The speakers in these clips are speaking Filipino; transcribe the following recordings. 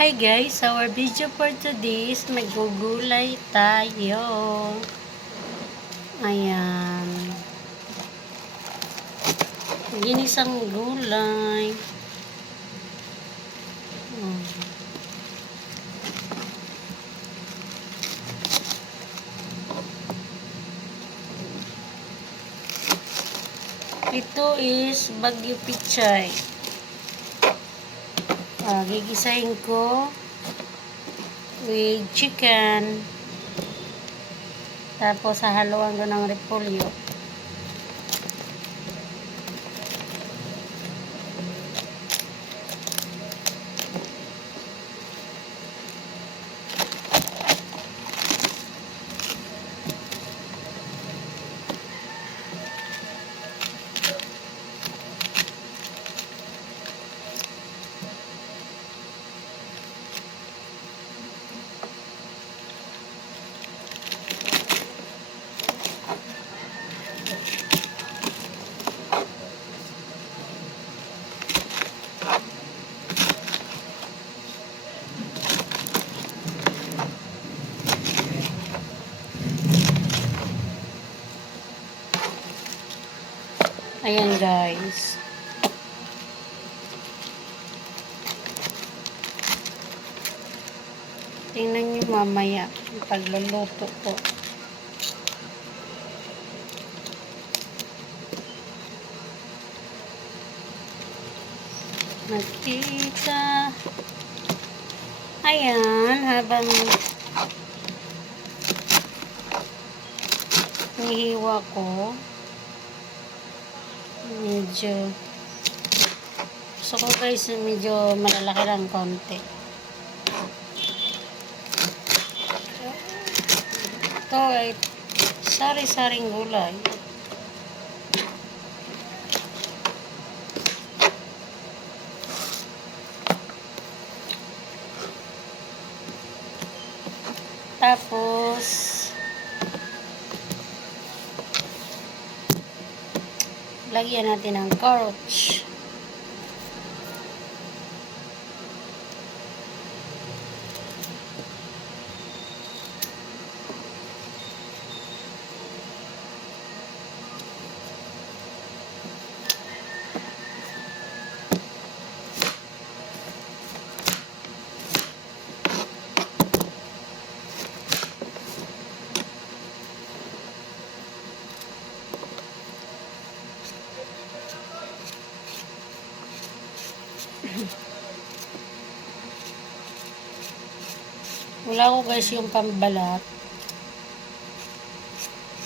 Hi guys, our video for today is magugulay tayo. Ayan. Ginisang gulay. Ito is Bagyo Pichay. Gigisahin ko with chicken. Tapos hahaluan ko ng repolyo. Ayan guys. Tingnan nyo mamaya yung pagluluto ko. Nakita. Ayan, habang nihiwa ko, medyo gusto ko guys medyo malalaki lang konti. Ito ay sari-saring gulay. Tapos lagyan natin ng carrots. Wala ko guys yung pambalat.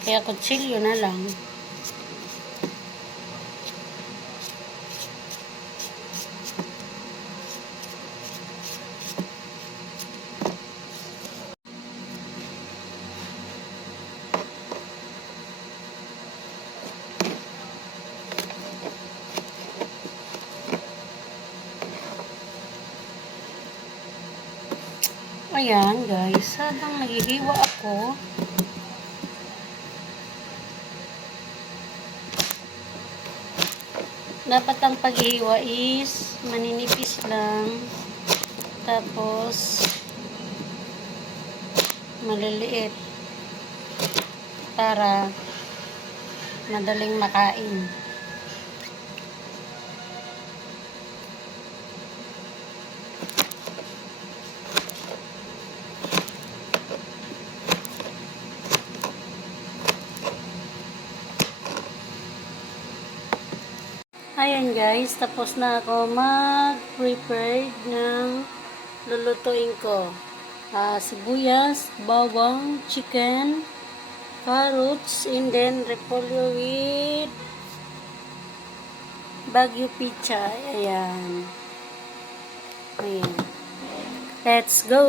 Kaya kutsilyo na lang. Ayan guys, habang naghihiwa ako, dapat ang paghihiwa is maninipis lang, tapos maliliit para madaling makain. Ayan guys, tapos na ako mag-prepare ng lulutuin ko. Sibuyas, bawang, chicken, carrots, and then repolyo with Bagyo Pichay. Ayan. Ayan. Let's go!